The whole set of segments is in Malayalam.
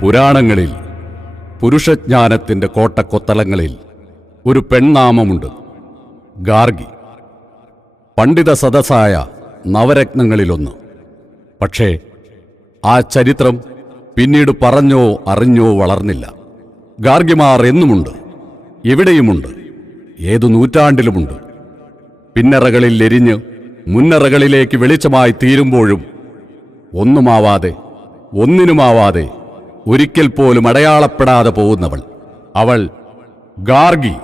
പുരാണങ്ങളിൽ പുരുഷജ്ഞാനത്തിൻ്റെ കോട്ടക്കൊത്തളങ്ങളിൽ ഒരു പെൺനാമമുണ്ട്, ഗാർഗി. പണ്ഡിത സദസ്സായ നവരത്നങ്ങളിലൊന്ന്. പക്ഷേ ആ ചരിത്രം പിന്നീട് പറഞ്ഞോ അറിഞ്ഞോ വളർന്നില്ല. ഗാർഗിമാർ എന്നുമുണ്ട്, എവിടെയുമുണ്ട്, ഏതു നൂറ്റാണ്ടിലുമുണ്ട്. പിന്നറകളിൽ എരിഞ്ഞ് മുന്നറകളിലേക്ക് വെളിച്ചമായി തീരുമ്പോഴും ഒന്നുമാവാതെ, ഒന്നിനുമാവാതെ, ഒരിക്കൽ പോലും അടയാളപ്പെടാതെ പോകുന്നവൾ, അവൾ ഗാർഗി.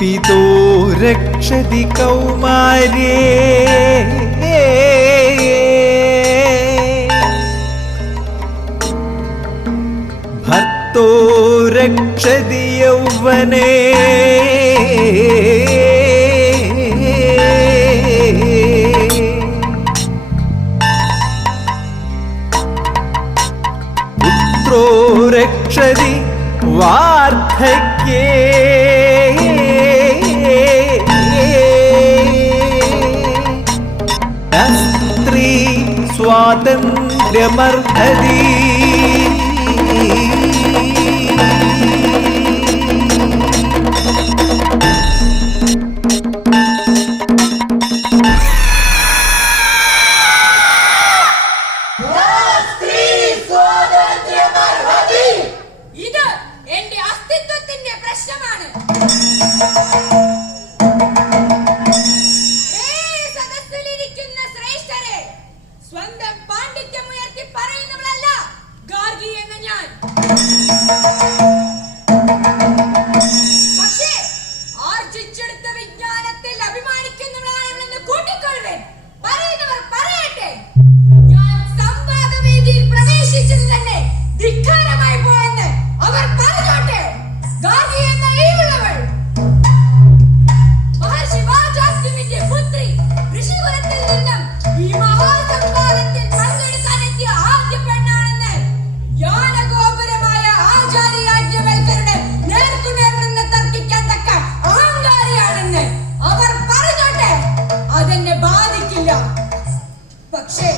पितो रक्षति कौमारे भर्तो रक्षति यौवने पुत्रो रक्षति वार्धक्ये स्त्री स्वातन्त्र्यमर्हति ഇത് എന്റെ അസ്തിത്വത്തിന്റെ പ്രശ്നമാണ്. സദസ്സിലിരിക്കുന്ന ശ്രേഷ്ഠരെ, സ്വന്തം പാണ്ഡിത്യം ഉയർത്തി പറയുന്നവളല്ല ഗാർഗി എന്ന ഞാൻ. പക്ഷേ ആർജിച്ചെടുത്ത വിജ്ഞാനത്തിൽ അഭിമാനിക്കുന്നവളായവളെന്ന് കൂട്ടിക്കൊള്ളുവേൻ. പറയുന്നവർ പറയട്ടെ, ഞാൻ സംവാദവേദിയിൽ പ്രവേശിച്ചത് തന്നെ ധിക്കാരമായി പോയെന്ന് അവർ പറഞ്ഞോട്ടെ. ഗാർഗി എന്ന ഈവുള്ളവൾ മഹർഷി വാജാസ്മിന്റെ പുത്രി, ഋഷികുലത്തിൽ നിന്നും ഈ മഹാസംവാദത്തിൽ പങ്കെടുക്കാനെത്തിയ ആദ്യ പെണ്ണാണെന്ന് യാനഗോപുരമായ ആചാര്യരാജ്യവൽക്കരുടെ നേർക്കുനേർ നിന്ന് തർക്കിക്കാൻ തക്ക അഹങ്കാരിയാണെന്ന് അവർ പറഞ്ഞോട്ടെ. അതെന്നെ ബാധിക്കില്ല. പക്ഷേ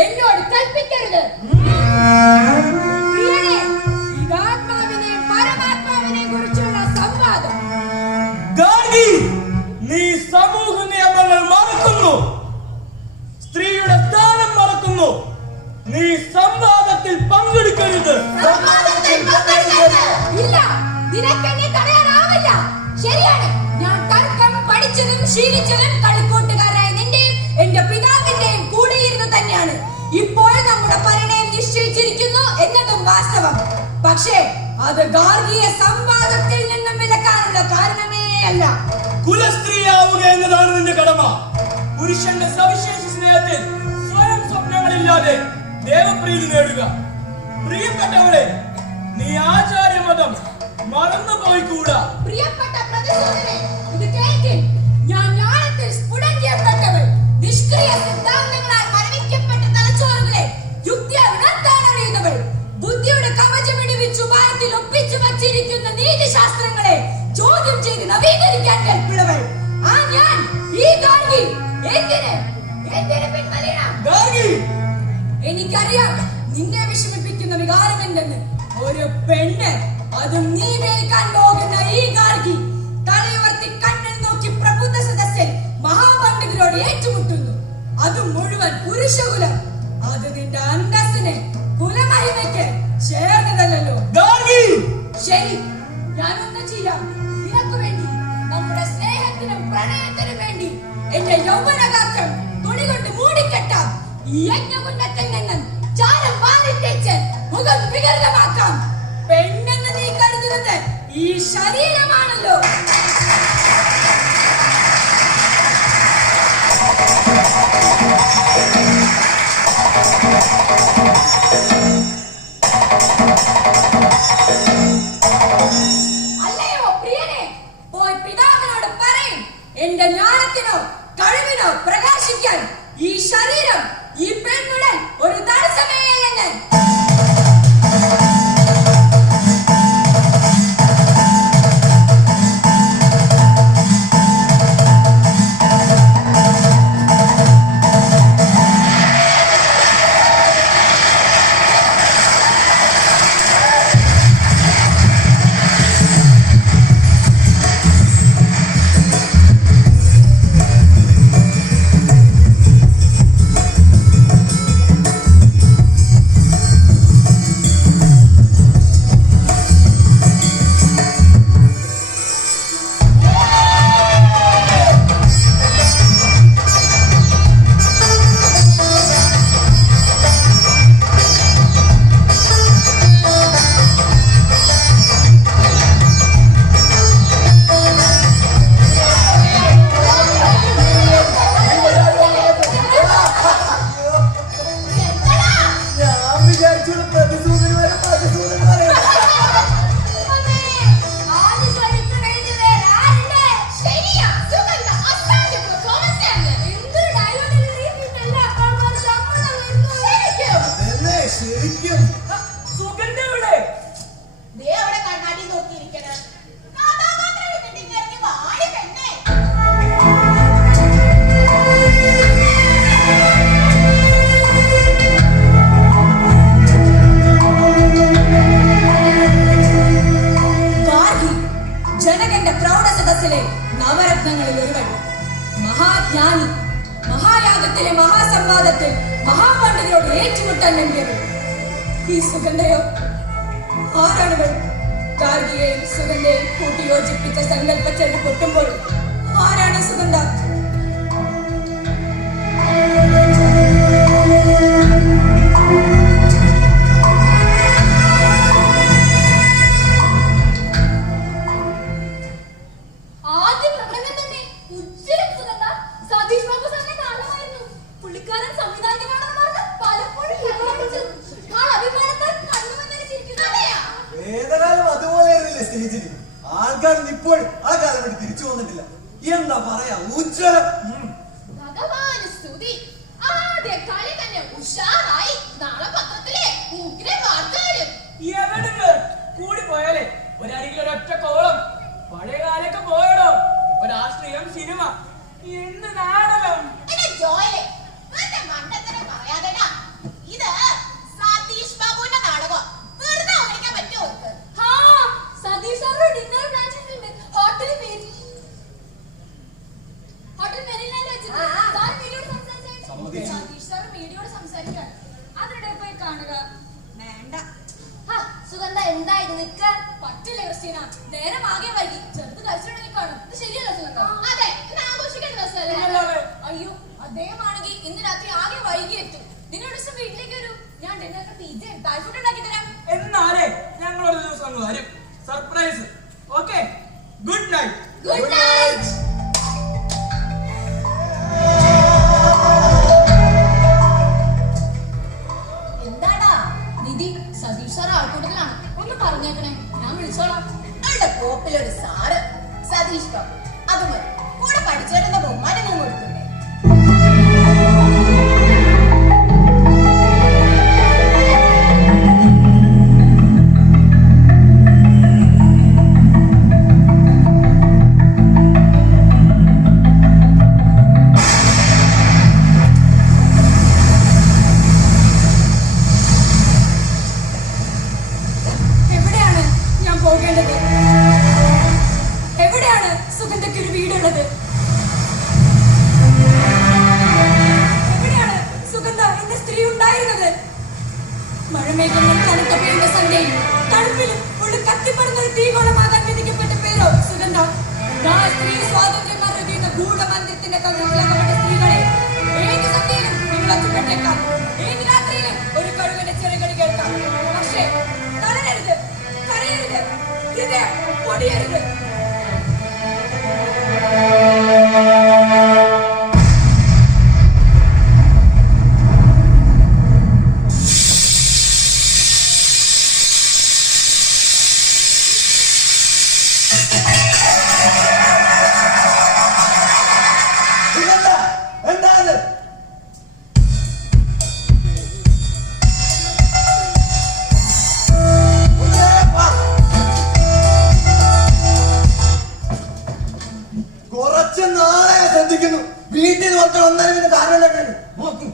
എന്നോട് കൽപ്പിക്കരുത്. ആത്മാവിനെയും പരമാത്മാവിനെയും കുറിച്ചുള്ള സംവാദം. ഗാർഗി, നീ സമൂഹ നിയമങ്ങൾ മറക്കുന്നു, സ്ത്രീയുടെ സ്ഥാനം മറക്കുന്നു. നീ സംവാദത്തിൽ പങ്കെടുക്കരുത്. ഇല്ല, നിനക്കെന്നെ തടയാനാവില്ല. ശരിയാണ്, ഞാൻ തർക്കം പഠിച്ചതും ശീലിച്ചതും കളിക്കൂട്ടുകാരായ നിന്റെയും എന്റെ പിതാവിന്റെയും കൂടെയിരുന്ന് തന്നെയാണ്. ഇപ്പോൾ നമ്മുടെ പരിണയം നിശ്ചയിച്ചിരിക്കുന്നു എന്നതും വാസ്തവം. പക്ഷേ അത് ഗാർഗിയെ സംവാദത്തിൽ നിന്നും വിലക്കാനുള്ള കാരണമേ അല്ല. കുലസ്ത്രീയാവുക എന്നതാണ് നിന്റെ കടമ. പുരുഷന്റെ സവിശേഷ സ്നേഹത്തിൽ സ്വയം സ്വപ്നങ്ങളില്ലാതെ ദേവപ്രീതി നേടുക. പ്രിയപ്പെട്ടവളെ, നീ ആചാര്യമതം മറന്നുപോയിക്കൂടാ. പ്രിയപ്പെട്ട പ്രതിസൂതനെ, ഇത് കേൾക്കിൻ. ഞാൻ ജ്ഞാനത്തിൽ സ്ഫുടന്യപ്പെട്ടവൾ. നിഷ്ക്രിയ സിദ്ധാന്തങ്ങളാൽ മരവിക്കപ്പെട്ട തലച്ചോറുകളെ യുക്തിയാൽ ഉണർത്താൻ അറിയുന്നവൾ. ബുദ്ധിയുടെ കവചമിടിവിച്ചു ഭാരത്തിൽ ഒപ്പിച്ചു വച്ചിരിക്കുന്ന നീതിശാസ്ത്രങ്ങളെ ചോദ്യം ചെയ്ത് നവീകരിക്കാൻ കേൾപ്പുള്ളവൾ. ആ ഞാൻ ഈ ഗാർഗി എന്തിന് പിൻവലിയണം? എനിക്കറിയാം നിന്നെ വിഷമിപ്പിക്കുന്ന വികാരം എന്തെന്ന്. ഒരു പെണ്ണ്, അതും നീ വേൽക്കാൻ പോകുന്ന ഈ ഗാർഗി, തലയുയർത്തി കണ്ണിൽ നോക്കി പ്രബുദ്ധ സദസ്സിൽ മഹാപണ്ഡിതരോട് ഏറ്റുമുട്ടുന്നു. അത് മുഴുവൻ പുരുഷകുലം. അത് നിന്റെ അന്തസ്സിന്, കുലമഹിമയ്ക്ക് ചേർന്നതല്ലോ. ശരി, ഞാനൊന്നും ചെയ്യാം. നിനക്ക് വേണ്ടി, നമ്മുടെ സ്നേഹത്തിനും പ്രണയത്തിനും വേണ്ടി എന്റെ യൗവനഗാത്രം തുണി കൊണ്ട് മൂടിക്കെട്ടാം. ഈ യജ്ഞകുന്നത്തിൽ നിന്നും ചാരം വാരിത്തേച്ച് മുഖം വികൃതമാക്കാം. പെണ്ണെന്ന് നീ കരുതുന്നത് ഈ ശരീരമാണല്ലോ. അല്ലയോ പ്രിയനെ, പോയി പിതാവിനോട് പറയും, എന്റെ ജ്ഞാനത്തിനോ കഴിവിനോ പ്രകാശിക്കാൻ ഈ ശരീരം, ഈ പെണ്ണുടൻ ഒരു തടസ്സമേ അല്ലെന്ന്. നവരത്നങ്ങളിൽ ഒരുവൻ, മഹാജ്ഞാനി, മഹായാഗത്തിലെ മഹാസംവാദത്തിൽ മഹാപണ്ഡിതരോട് ഏറ്റുമുട്ടാൻ വേണ്ടിയവൾ. ഈ സുഗന്ധയോ? ആരാണവൾ? ഗാർഗിയെയും സുഗന്ധയും കൂട്ടിയോജിപ്പിച്ച സങ്കല്പച്ചെടി പൊട്ടുമ്പോൾ ആരാണ് സുഗന്ധ? ആൾക്കാർ ഇപ്പോൾ ആ കാലം വേണ്ടി തിരിച്ചു വന്നിട്ടില്ല. എന്താ പറയാ, ഉജ്ജ്വലം. ഭഗവാന് സ്തുതി. ആദ്യ കളി തന്നെ ഉഷാറായി. നാളെ പത്രത്തിലെ ഉഗ്രം വാർത്ത വരും. എവിടുന്ന് കൂടി പോയാലേ ഒരരികിൽ ഒരൊറ്റ കോളം. പഴയ കാലൊക്കെ പോയടോ. ഇപ്പൊ രാഷ്ട്രീയം, സിനിമ, ഇന്ന് നാടകം. ജോയലെ മണ്ടത്തിനെ പറയാതെടാ. ഇത് സതീഷ് ബാബുവിന്റെ നാടകം. വെറുതെ അവതരിക്കാൻ പറ്റുമോ? സതീഷ് സാറിന്റെ ഡിന്നർ പ്ലാൻ ചെയ്തിട്ടുണ്ട്. ഹോട്ടൽ മെരീനയിൽ വെച്ചിട്ട് സാർ മീഡിയോട് സംസാരിച്ചു. സതീഷ് സാർ മീഡിയോട് സംസാരിക്കാൻ അതിനിടെ പോയി കാണുക വേണ്ട. സുഗന്ധ എന്തായത് നിൽക്കാൻ പറ്റില്ല ക്രിസ്റ്റീന. നേരം ആകെ വൈകി. ചെറുത് കഴിച്ചിട്ടുണ്ടെങ്കിൽ കാണും. ഇത് ശരിയല്ല സുഗന്ധ. അതെ, ആഘോഷിക്കേണ്ട ദിവസമല്ലേ? അയ്യോ, അദ്ദേഹമാണെങ്കിൽ ഇന്ന് രാത്രി ആകെ വൈകി എത്തും. നിങ്ങളുടെ ഇഷ്ടം വീട്ടിലേക്ക് വരൂ. ഞാൻ ഡിന്നറിന് പിജ്ജയും തായ് ഫുഡ് ഉണ്ടാക്കി തരാം. എന്നാലേ ഞാൻ അങ്ങ് വരും. Surprise. Okay, good night. Good night. എന്താടാ നിധി? സതീഷ് സാർ ആൾക്കൂട്ടത്തിലാണ്, ഒന്ന് പറഞ്ഞേക്കണേ, ഞാൻ വിളിച്ചോളാം. അവളുടെ കോപ്പിലൊരു സാറ് സതീഷ് ബാബു, അത് മതി. കൂടെ പഠിച്ചേരുന്ന ബഹുമാനം കൊടുക്കണ്ടേ? എവിടെയാണ് ഞാൻ പോകേണ്ടത്? എവിടെയാണ് സുഗന്ധയ്ക്ക് ഒരു വീടുള്ളത്? എവിടെയാണ് സുഗന്ധ എന്ന സ്ത്രീ ഉണ്ടായിരുന്നത്? മഴമേഘങ്ങൾ കനത്ത പെയ്യുന്ന സന്ധ്യയിൽ തണുപ്പിലും ഉള്ളിൽ കത്തിപ്പറന്നൊരു തീകോളമാകാൻ വിധിക്കപ്പെട്ട പേരോ സുഗന്ധ. സ്ത്രീ സ്വാതന്ത്ര്യം അറിയുന്ന ഗൂഢമന്ദിരത്തിന്റെ കവിളിലാകപ്പെട്ട സ്ത്രീകളെ ഏത് സന്ധ്യയിലും നിങ്ങൾ ഒറ്റപ്പെട്ടേക്കാം, ഏത് രാത്രിയിലും ഒരു കഴുകന്റെ ചെറുകളി കേൾക്കാം. പക്ഷേ തളരരുത്, കരയരുത്, ഹൃദയം പൊടിയരുത്. സുഗന്ധ, എന്താണ്? കുറച്ച് നാളെ ശ്രദ്ധിക്കുന്നു. വീട്ടിൽ കുറച്ച് ഒന്നര കാരണം നോക്കും.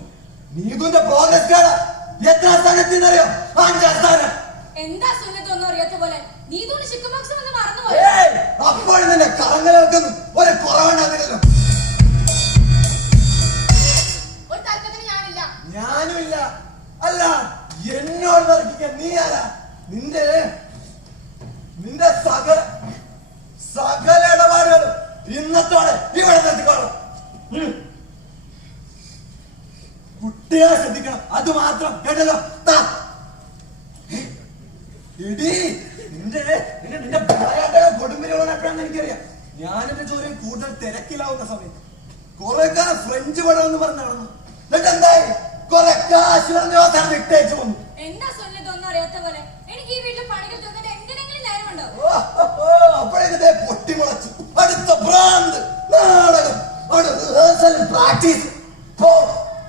നീതുന്റെ പ്രോഗ്രസ് കാർഡ് എത്ര സ്ഥാനത്തിനറിയോ? 5ാം സ്ഥാനം. എന്താ സുന്നത്തൊന്നും അറിയാത്ത പോലെ നീതൂന് ചിക്കൻ ബോക്സ് വന്ന് മറന്നുപോയി. അപ്പോൾ നിന്നെ കറങ്ങലൊക്കുന്നു ഒരു കുറവുണ്ടാവില്ലല്ലോ. ഒരു തർക്കത്തിന് ഞാനില്ല. ഞാനും ഇല്ല. അല്ല, എന്നോട് തർക്കിക്കാൻ നീ ആരാ? നിന്റെ സകല ഇടപാടുകളും ഇന്നത്തോടെ ഇവിടെ നിർത്തിക്കോളും. കുട്ടികളെ ശ്രദ്ധിക്കണം, അത് മാത്രം കേട്ടല്ലോ. ഇടി നിന്റെ കൊടുമ്പിരികളെപ്പോഴാന്ന് എനിക്കറിയാം. ഞാനെന്റെ ജോലിയിൽ കൂടുതൽ തിരക്കിലാവുന്ന സമയത്ത് കുറെ കാലം ഫ്രഞ്ച് പടമെന്ന് പറഞ്ഞ് നടന്നു. എന്നിട്ട് എന്തായി? കുറെ കാശ് ഇട്ടേച്ചു വന്നു. എന്താ സുന്നത്തൊന്നും അറിയാത്ത പോലെ എനിക്ക് ഈ വീട്ടിൽ പണികൾ തോന്നിട്ട് എന്തിനെങ്കിലും നേരമുണ്ടോ? അപ്പോഴേ പൊട്ടിമുളച്ചു. അടുത്ത ഭ്രാന്ത്, നാടകം, പ്രാക്ടീസ്.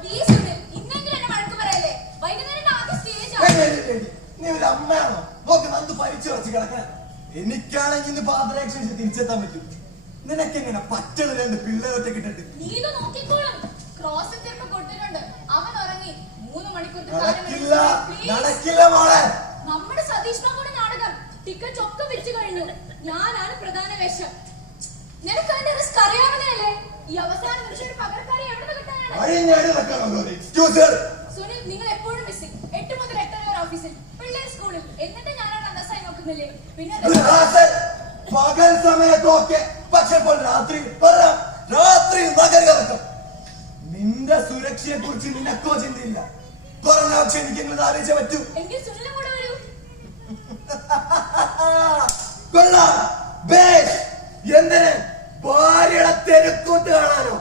പ്ലീസ് സുനിൽ, ഇന്നെങ്കിലും എന്നെ വഴക്ക് പറയല്ലേ. വൈകുന്നേരം ആദ്യം സ്റ്റേജ്. നീ ഒരു അമ്മയാണോ? നോക്ക്, നന്ന് പരിച്ചു വച്ച് കിടക്കാൻ. എനിക്കാണെങ്കിൽ ഇന്ന് പാദരക്ഷ തിരിച്ചെത്താൻ പറ്റും. നിനക്കെങ്ങനെ പറ്റുന്ന 2 പിള്ളേരൊക്കെ കിട്ടട്ട്? നീത് നോക്കിക്കോളും. ക്രോസിൽ ചിലപ്പോ കൊട്ടിട്ടുണ്ട്, അവൻ ഉറങ്ങി. 3 മണിക്കൂർ നടക്കില്ല മോളെ. നമ്മുടെ സതീഷ് ബാബുടെ നാടകം ടിക്കറ്റ് ഒക്കെ വിറ്റ് കഴിഞ്ഞു. ഞാനാണ് പ്രധാന വേഷം. നിനക്ക് അതിന്റെ റിസ്ക് അറിയാവുന്നതല്ലേ? ഈ അവസാന നിമിഷം ഒരു പകരക്കാരി എവിടെ കിട്ടാനാണ്? സുനിൽ, നിങ്ങൾ എപ്പോഴും മിസ്സിംഗ്. 8 മുതൽ 8 വരെ ഓഫീസിൽ, പിള്ളേർ സ്കൂളിൽ. എന്നിട്ട് ഞാനവിടെ അന്തസ്സായി നോക്കുന്നില്ലേ? പിന്നെ പകൽ സമയത്തൊക്കെ, പക്ഷെ രാത്രി നഗര കറക്കം. നിന്റെ സുരക്ഷയെ കുറിച്ച് നിനക്കോ ചിന്തയില്ല. കൊറോണ പക്ഷെ എനിക്കെങ്കിലും ആലോചിച്ചേ പറ്റൂ. എങ്കിൽ സുനിലും കൂടെ വരൂ. കൊള്ളാം. ബേഷ്. എന്തിന്? ഭാര്യയുടെ തെരുക്കൂട്ട് കാണാനോ?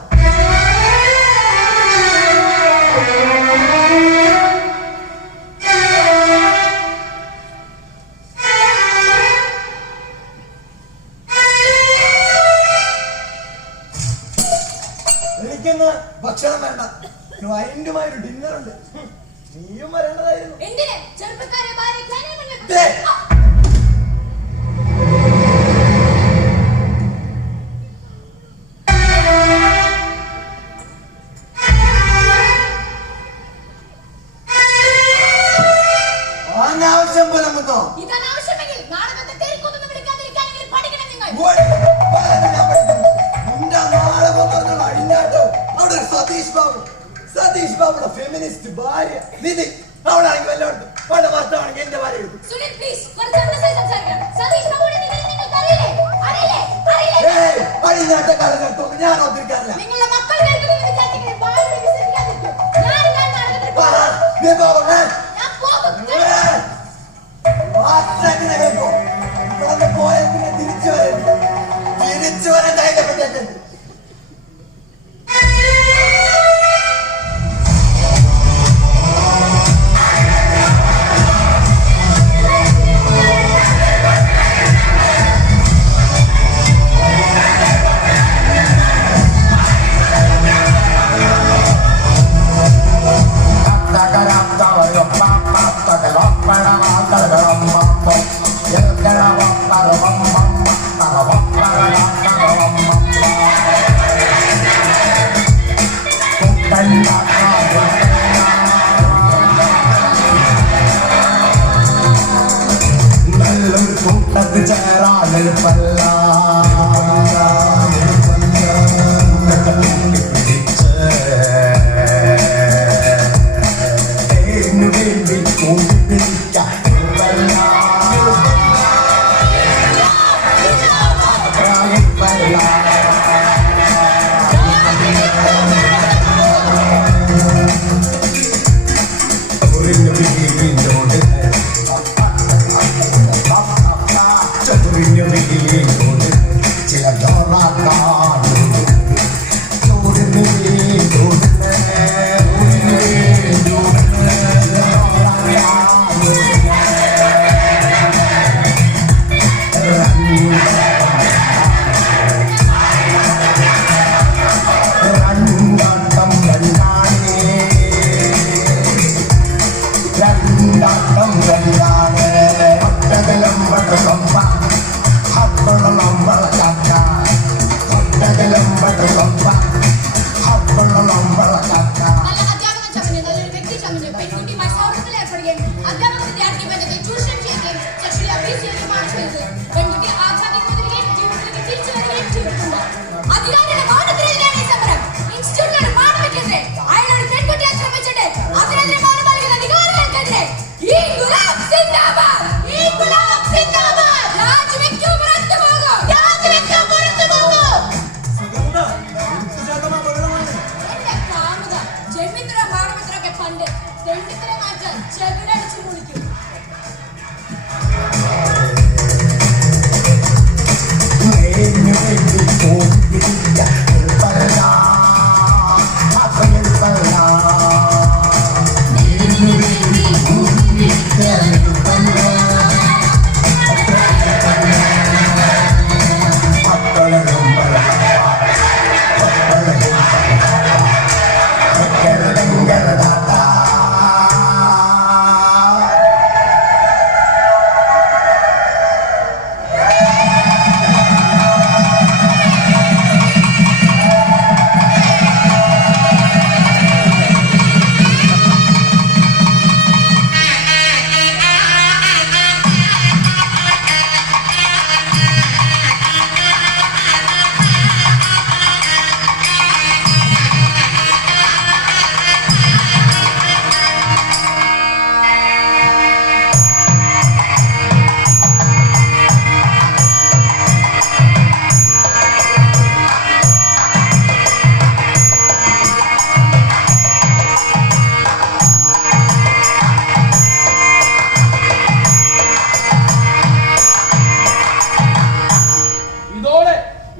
എനിക്കിന്ന് ഭക്ഷണം വേണ്ട. ക്ലയന്റുമായൊരു ഡിന്നർ ഉണ്ട്. നീയും വരേണ്ടതായിരുന്നു. എന്തിന്? ചെറുപ്പക്കാരെ ഭാര്യ ദേ. അനാവശ്യം പുലമ്പുന്നോ? ഇതനാവശ്യമെങ്കിൽ നാടകത്തെ തെരുക്കൊന്നും വിളിക്കാതിരിക്കാനെങ്കിലും പഠിക്കണം നിങ്ങൾ. നിന്റെ നാടകം അഴിഞ്ഞാട്ടോ. അവിടെ സതീഷ് ബാബുടെ ഫെമിനിസ്റ്റ് ഭാര്യ നിധി. അവളാണെങ്കിൽ വല്ലോണ്ട് പണ്ട് മാത്രമാണെങ്കിൽ എന്റെ ഭാര്യ എടുക്കും. സുനിൽ, പ്ലീസ് കുറച്ച് അന്തസ്സായി സംസാരിക്കണം. സതീഷ് ബാബുടെ നിധിയെ നിങ്ങൾക്ക് അറിയില്ലേ? അറിയില്ലേ? അഴിഞ്ഞാട്ട കാലഘട്ടം ഞാൻ ഒത്തിരിക്കാറില്ല. നിങ്ങളുടെ മക്കൾ കേൾക്കുമെന്ന് വിചാരിച്ചിട്ട് ഭാര്യയെ വിശ്വസിക്കാതിരിക്കും. ഞാൻ നാടകത്തിൽ നീ പോകും. ഞാൻ പോകും. കേൾക്കോ? തിരിച്ചു വരാൻ ധൈര്യപ്പെട്ടിട്ടുണ്ട്. നല്ലൊരു കൂട്ടത്ത് ചേരാനെടുപ്പല്ല വേണ്ടി കൂട്ടി പിടിക്കാൻ ചില നല്ല അധ്യാപക ചമഞ്ഞ് നല്ലൊരു വ്യക്തി ചമഞ്ഞ് പെൺകുട്ടിയുമായി സൗഹൃദത്തിൽ ഏർപ്പെടുകയും അധ്യാപക വിദ്യാർത്ഥി ബന്ധത്തെ ചൂഷണം ചെയ്യുകയും സെക്ഷലി അബ്യൂസ് ചെയ്യുകയുമാണ് ചെയ്തത്. പെൺകുട്ടി ആധ്യാത്മികതയിലേക്ക് ജീവിതത്തിലേക്ക് തിരിച്ചു വരികയും ചെയ്തിട്ടുണ്ട്. അധികാരിയുടെ മൗനത്തിനെതിരെയാണ് ഈ സമരം. ഇൻസ്റ്റിറ്റ്യൂട്ടിലാണ് മാനവികതയെ അയാളൊരു പെൺകുട്ടിയെ ആക്രമിച്ചിട്ട് അതിനെതിരെ മൗനം നൽകുന്ന അധികാരികൾക്കെതിരെ ഇൻകുലാബ് സിന്ദാബാദ്, ഇൻകുലാബ് സിന്ദാബാദ്. രാജിവെക്കൂ, പുറത്തു പോകൂ, രാജിവെക്കൂ, പുറത്തു പോകൂ. എന്റെ കാമുക ജന്മിത്ര മാനമിത്രൊക്കെ പണ്ട് തെണ്ടിത്തര മാറ്റാൻ ചെകിടടിച്ച് മുളിക്കും.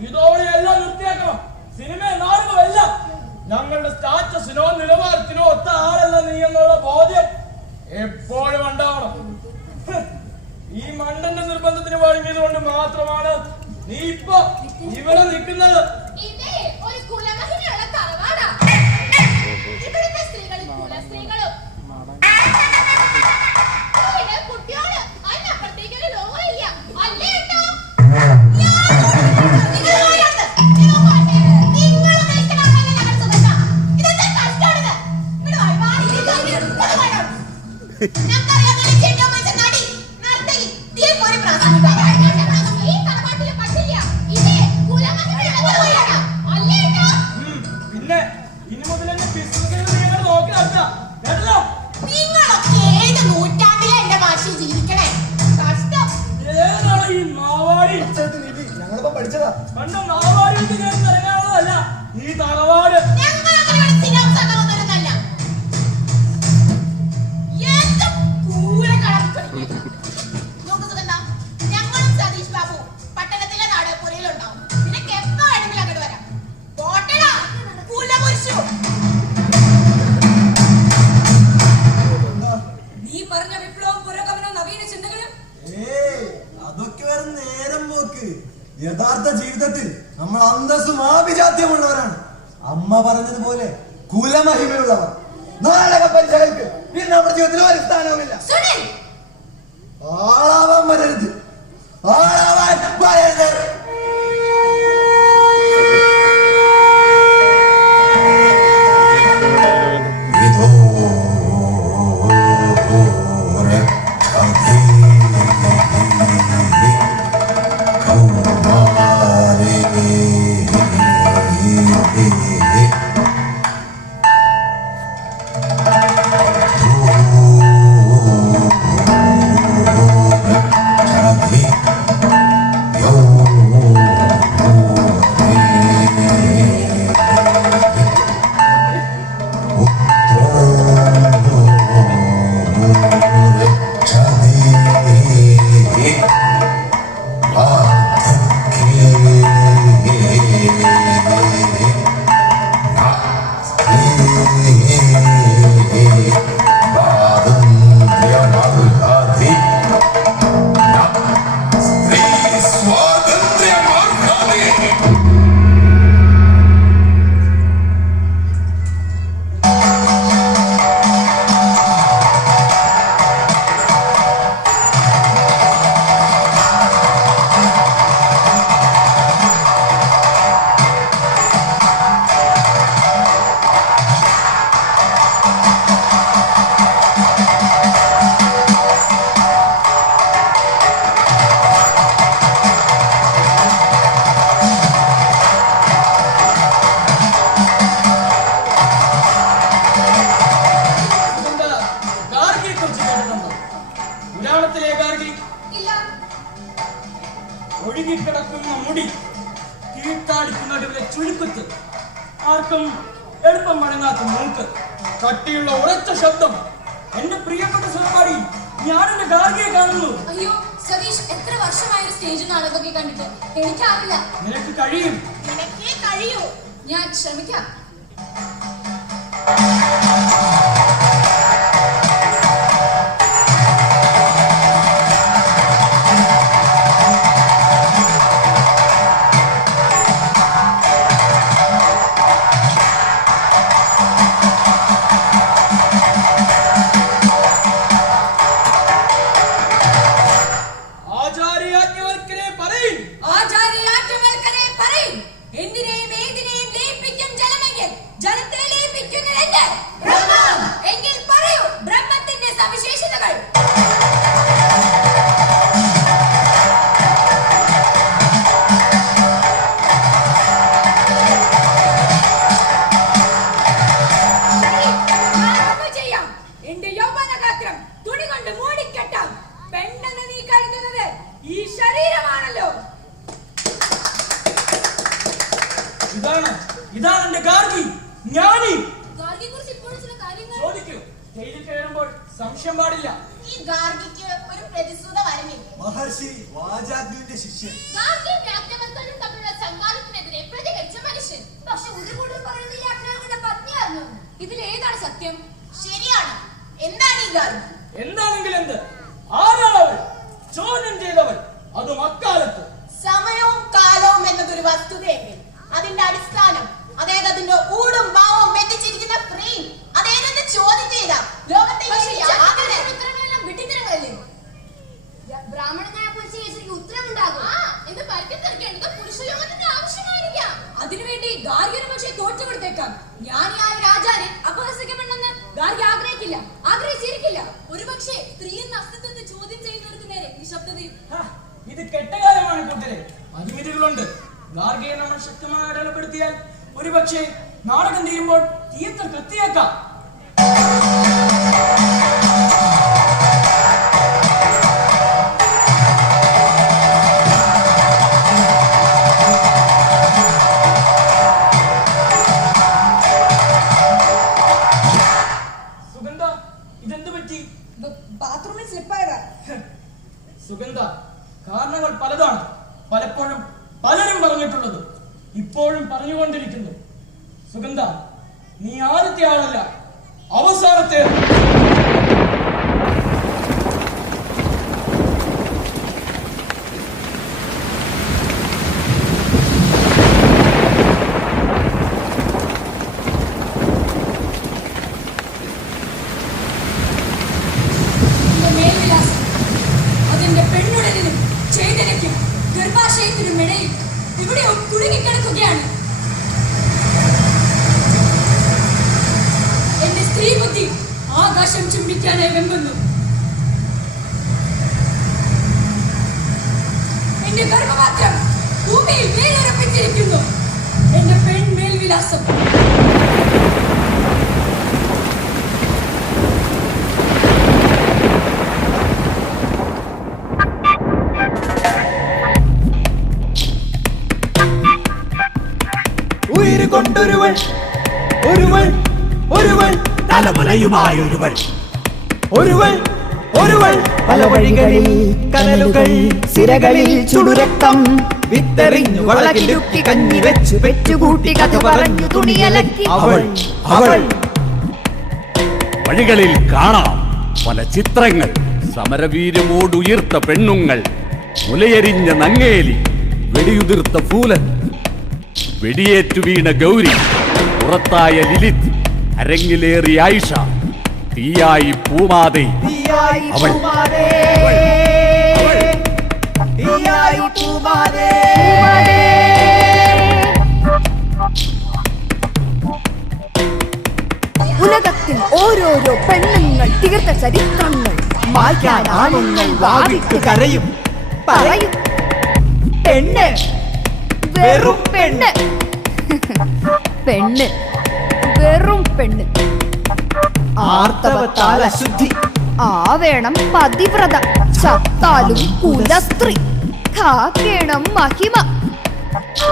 ഇതോടെ എല്ലാം നിർത്തിയാക്കണം. സിനിമയും നാടകവും എല്ലാം ഞങ്ങളുടെ സ്റ്റാറ്റസിനോ നിലവാരത്തിനോ ഒത്ത ആളല്ല നീ എന്നുള്ള ബോധ്യം എപ്പോഴും ഉണ്ടാവണം. ഈ മണ്ടന്റെ നിർബന്ധത്തിന് വഴങ്ങിയതുകൊണ്ട് മാത്രമാണ് നീ ഇപ്പൊ ഇവിടെ നിൽക്കുന്നത്. ഇതേ ഒരു കുലമഹിമയുള്ള തറവാടാ. ഇവിടുത്തെ സ്ത്രീകളും കുലസ്ത്രീകളും കുട്ടിയോട് അതിനപ്പുറത്തേക്കൊരു ലോകമില്ല. അല്ലേ കേട്ടോ? പിന്നെ ഇനി മുതൽ എന്നെ ബിസിനസ് നോക്കി നടത്താം കേട്ടല്ലോ. നിങ്ങളൊക്കെ ഏത് നൂറ്റാണ്ടിലെ എന്റെ ഭാഷയിൽ ജീവിക്കണേ? കഷ്ടം. ഏതാണ് ഈ നാവാടി? ഞങ്ങളിപ്പോ പഠിച്ചതാ. കണ്ട നാവാടി ഞാൻ ഇറങ്ങാനുള്ളതല്ല ഈ തറവാട്. ഞങ്ങളും സതീഷ് ബാബു പട്ടണത്തിലെ നാടകപ്പുരയിലുണ്ടാവും. പിന്നെ യഥാർത്ഥ ജീവിതത്തിൽ നമ്മൾ അന്തസ്സും ആഭിജാത്യമുള്ളവരാണ്. അമ്മ പറഞ്ഞതുപോലെ കുലമഹിമയുള്ളവർ. നാടക പരിചയങ്ങൾക്ക് പിന്നെ നമ്മുടെ ജീവിതത്തിൽ ഒരു സ്ഥാനവുമില്ല. സുനിൽ, ആളാവാൻ വരരുത്, ആളാവാൻ വരരുത്. ഒഴുകിക്കിടക്കുന്ന മുടി, കീഴ്ത്താടിക്കുന്നതിലെ ചുരുക്കത്ത്, ആർക്കും എളുപ്പം മടങ്ങാത്ത മൂക്ക്, കട്ടിയുള്ള ഉറച്ച ശബ്ദം. എന്റെ പ്രിയപ്പെട്ട സഹപാഠി, ഞാൻ എന്റെ ഗാർഗിയെ കാണുന്നു. അയ്യോ സതീഷ്, എത്ര വർഷമായ സ്റ്റേജ് നാടകമൊക്കെ കണ്ടിട്ട് എനിക്കാവില്ല. നിനക്ക് കഴിയും. നിനക്കേ കഴിയൂ. ഞാൻ ശ്രമിക്കാം. എന്തിനേയും ഏതിനേയും ലയിപ്പിക്കും ജലമെങ്കിൽ ജലത്തെ ലയിപ്പിക്കുന്നത് എങ്കിൽ പറയൂ ബ്രഹ്മത്തിന്റെ സവിശേഷതകൾ. ചെയ്യാം. എന്റെ യൗവനഗാത്രം തുണി കൊണ്ട് മൂടിക്കെട്ടാം. പെണ്ണെന്ന് നീ കരുതുന്നത് ഈ ശരീരമാണല്ലോ. ഇതാണ് എന്റെ ഗാർഗി, ജ്ഞാനി. ഗാർഗിയെ കുറിച്ച് ഇപ്പോഴും ചില കാര്യങ്ങൾ ചോദിക്കൂ. സ്റ്റേജിൽ കയറുമ്പോൾ സംശയം പാടില്ല. ഈ ഗാർഗിക്ക് ഒരു പ്രതിസൂത വരമില്ല. മഹർഷി വാജാഗ്നിയുടെ ശിഷ്യൻ. ഗാർഗിയും രാജ്യവൽക്കലും തമ്മിലുള്ള സംവാദത്തിനെതിരെ പ്രതികരിച്ച മനുഷ്യൻ. പക്ഷെ ഒരു കൂട്ടർ പറയുന്നത് ഈ അജ്ഞാനികളുടെ പത്നിയായിരുന്നു. ഇതിലേതാണ് സത്യം? ശരിയാണ്. എന്താണ് ഈ ഗാർഗി? എന്താണെങ്കിൽ എന്ത്? ആരാളവൾ? ചോദ്യം ചെയ്തവൾ, അതും അക്കാലത്ത്. സമയവും കാലവും എന്നതൊരു വസ്തുതയെങ്കിൽ അതിന്റെ അടിസ്ഥാനം, അതായത് അതിന്റെ ഊടും ഭാവവും എത്തിച്ചിരിക്കുന്ന ഫ്രെയിം, അതേതെന്ന് ചോദ്യം ചെയ്ത ലോകത്തെ ഉത്തരങ്ങളെല്ലാം വിട്ടിത്തരങ്ങളല്ലേ? ബ്രാഹ്മണനായ പുരുഷന് ഉത്തരമുണ്ടാകും. ഇത് പരിധിക്കേണ്ടത് പുരുഷലോകത്തിന്റെ ആവശ്യമായിരിക്കാം. അതിനുവേണ്ടി ഗാർഗിന് പക്ഷേ തോറ്റു കൊടുത്തേക്കാം. ജ്ഞാനിയായ രാജാനെ അപഹസിക്കണമെന്ന് ഗാർഗി ആഗ്രഹിക്കില്ല, ആഗ്രഹിച്ചിരിക്കില്ല. ഒരുപക്ഷെ സ്ത്രീ എന്ന അസ്തിത്വത്തെ ചോദ്യം ചെയ്യുന്നവർക്ക് നേരെ നിശബ്ദതയും. ഇത് കെട്ടകാലമാണ് കൂട്ടരെ. പരിമിതികളുണ്ട്. ഗാർഗിയെ നമ്മൾ ശക്തമായി അടയാളപ്പെടുത്തിയാൽ ഒരുപക്ഷെ നാടകം തീരുമ്പോൾ തിയേറ്റർ കത്തിയേക്കാം. സുഗന്ധ, ഇതെന്ത് പറ്റി? ബാത്റൂമിൽ സ്ലിപ്പായതാ. സുഗന്ധ, കാരണങ്ങൾ പലതാണ്. പലപ്പോഴും പലരും പറഞ്ഞിട്ടുള്ളത്, ഇപ്പോഴും പറഞ്ഞുകൊണ്ടിരിക്കുന്നു. സുഗന്ധ, നീ ആദ്യത്തെ ആളല്ല, അവസാനത്തെ. എവിടെയോ കുടുങ്ങിക്കിടക്കുകയാണ്. എന്റെ സ്ത്രീ ബുദ്ധി ആകാശം ചുംബിക്കാനായി വെമ്പുന്നു. എന്റെ ഗർഭപാത്രം ഭൂമിയിൽ വേലുറപ്പിച്ചിരിക്കുന്നു. എന്റെ പെൺമേൽവിലാസം ഉയിര് കൊണ്ടൊരുവൾ, ഒരുവൾ, ഒരുവൾ, തലമുലയുമായൊരുവൾ, ഒരുവൾ, ഒരുവൾ, പല വഴികളിൽ കനലുകൾ, സിരകളിൽ ചുടുരക്തം, വിത്തെറിഞ്ഞു വളകിലുക്കി കഞ്ഞി വെച്ചു പെറ്റുകൂട്ടി കഥ പറഞ്ഞു തുണിയലക്കി അവൾ, അവൾ. വഴികളിൽ കാണാം പല ചിത്രങ്ങൾ, സമരവീര്യമോടുയർത്ത പെണ്ണുങ്ങൾ, മുലയെരിഞ്ഞ നങ്ങേലി, വെടിയുതിർത്ത ഫൂലൻ, വെടിയേറ്റു വീണ ഗൗരി, പുറത്തായ ലിലിത്, അരങ്ങിലേറി ആയിഷ, തീയായി പൂമാതെ തീയായി അവൾ. പൂമാതേ, തീയായി പൂമാതേ. ഉലകത്തിൽ ഓരോരോ പെണ്ണുങ്ങൾ തീർത്ത ചരിത്രങ്ങൾ മായ്ക്കാൻ ആണുങ്ങൾ വാവിട്ട് കരയും, പറയും പെണ്ണ് വെറും പെണ്ണ്. പെണ്ണ് വെറും പെണ്ണ്. ആർത്തവത്താൽ അശുദ്ധി, ആവേണം പതിവ്രത, ചത്താലും കുലസ്ത്രീ, കാക്കേണം മഹിമ.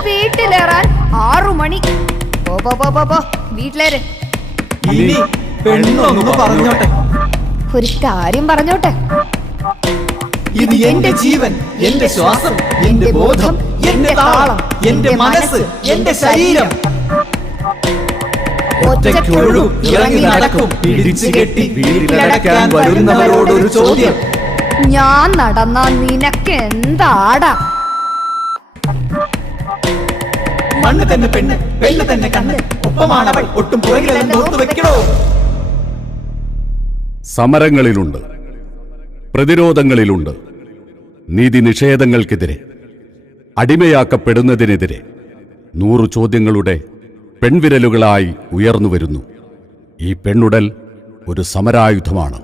വീട്ടിലേറാൻ 6 മണി. പോ വീട്ടിലേര്. ഇനി പെണ്ണൊന്ന് പറഞ്ഞോട്ടെ, ഒരു കാര്യം പറഞ്ഞോട്ടെ. ഇത് എന്റെ ജീവൻ, എന്റെ ശ്വാസം, എന്റെ ബോധം, എന്റെ താളം, എന്റെ മനസ്സ്, എന്റെ ശരീരം. ഒറ്റയ്ക്കൊഴു ഇറങ്ങി നടക്കും, പിടിച്ചു കെട്ടി വീട്ടിലടക്കാൻ വരുന്നവരോടൊരു ചോദ്യം. ഞാൻ നടന്ന നിനക്ക് എന്താടാ? മണ്ണ് തന്നെ പെണ്ണ്, പെണ്ണ് തന്നെ കണ്ണ്, ഒപ്പമാണവൾ, ഒട്ടും പുറകിലെന്ന് ഓർത്തു വെക്കണോ? സമരങ്ങളിലുണ്ട്, പ്രതിരോധങ്ങളിലുണ്ട്, നീതി നിഷേധങ്ങൾക്കെതിരെ, അടിമയാക്കപ്പെടുന്നതിനെതിരെ 100 ചോദ്യങ്ങളുടെ പെൺവിരലുകളായി ഉയർന്നു വരുന്നു. ഈ പെണ്ണുടൽ ഒരു സമരായുധമാണ്.